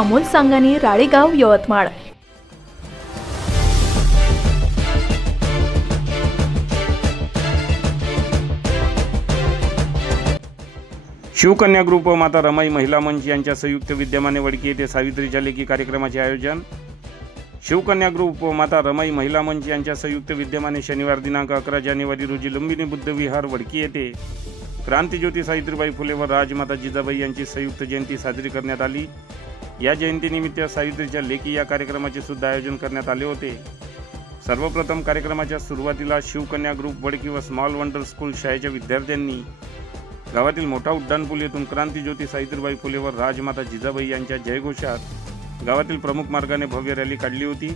Amol सांगानी, Ralegaon, Yavatmal. Shivkanya group व माता रमाई महिला मंच यांच्या संयुक्त विद्यमाने वडकी येथे सावित्रीच्या लेकी कार्यक्रमाचे आयोजन। शिवकन्या ग्रुप व माता रमाई महिला मंच यांच्या संयुक्त विद्यमाने शनिवार दिनांक 11 जानेवारी रोजी लुंबिनी बुद्ध विहार वडकी येथे क्रांतिज्योती सावित्रीबाई फुले व राजमाता जिजाबाई यांची संयुक्त जयंती साजरी करण्यात आली। या जयंतीनिमित्त सावित्रीच्या लेकी या कार्यक्रमाचे सुद्धा आयोजन करण्यात आले होते। सर्वप्रथम कार्यक्रमाच्या सुरुवातीला शिवकन्या ग्रुप वडकी व स्मॉल वंडर स्कूल शाळेच्या विद्यार्थ्यांनी गावातील मोठा उड्डाणपूल येथून क्रांतिज्योती सावित्रीबाई फुले व राजमाता जिजाबाई यांच्या जयघोषात गावातील प्रमुख मार्गाने भव्य रॅली काढली होती।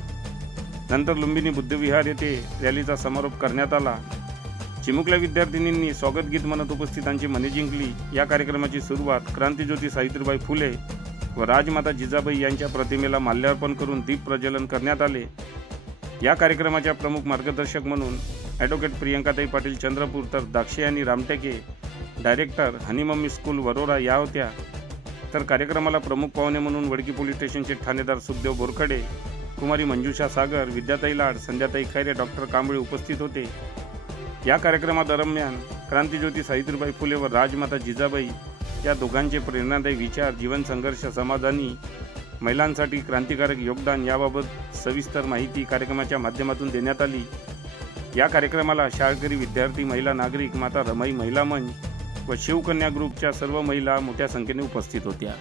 नंतर लुंबिनी बुद्ध विहार येथे रॅलीचा समारोप करण्यात आला। चिमुकल्या विद्यार्थिनींनी स्वागत गीत म्हणत उपस्थितांची मने जिंकली। या कार्यक्रमाची सुरुवात क्रांतिज्योती सावित्रीबाई फुले व राजमाता जिजाबाई यांच्या प्रतिमेला माल्यार्पण करून दीप प्रज्वलन करण्यात आले। या कार्यक्रमाच्या प्रमुख मार्गदर्शक म्हणून ॲडव्होकेट प्रियंकाताई पाटील चंद्रपूर तर दाक्षायणी रामटेके डायरेक्टर हनी मम्मी स्कूल वरोरा या होत्या। तर कार्यक्रमाला प्रमुख पाहुणे म्हणून वडकी पोलीस स्टेशनचे ठाणेदार सुखदेव बोरखडे, कुमारी मंजुषा सागर, विद्याताई लाड, संध्याताई खैरे, डॉक्टर कांबळे उपस्थित होते। या कार्यक्रमादरम्यान क्रांतिज्योती सावित्रीबाई फुले व राजमाता जिजाबाई या दोघांचे प्रेरणादायी विचार, जीवन संघर्ष, समाज आणि महिलांसाठी क्रांतिकारक योगदान याबाबत सविस्तर माहिती कार्यक्रमाच्या माध्यमातून देण्यात आली। या कार्यक्रमाला शाळकरी विद्यार्थी, महिला नागरिक, माता रमाई महिला मंच व शिवकन्या ग्रुपच्या सर्व महिला मोठ्या संख्येने उपस्थित होत्या।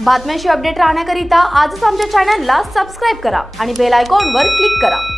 बातम्यांशी अपडेट राहण्याकरिता आजच आमच्या चॅनलला सबस्क्राइब करा आणि बेल आयकॉनवर क्लिक करा।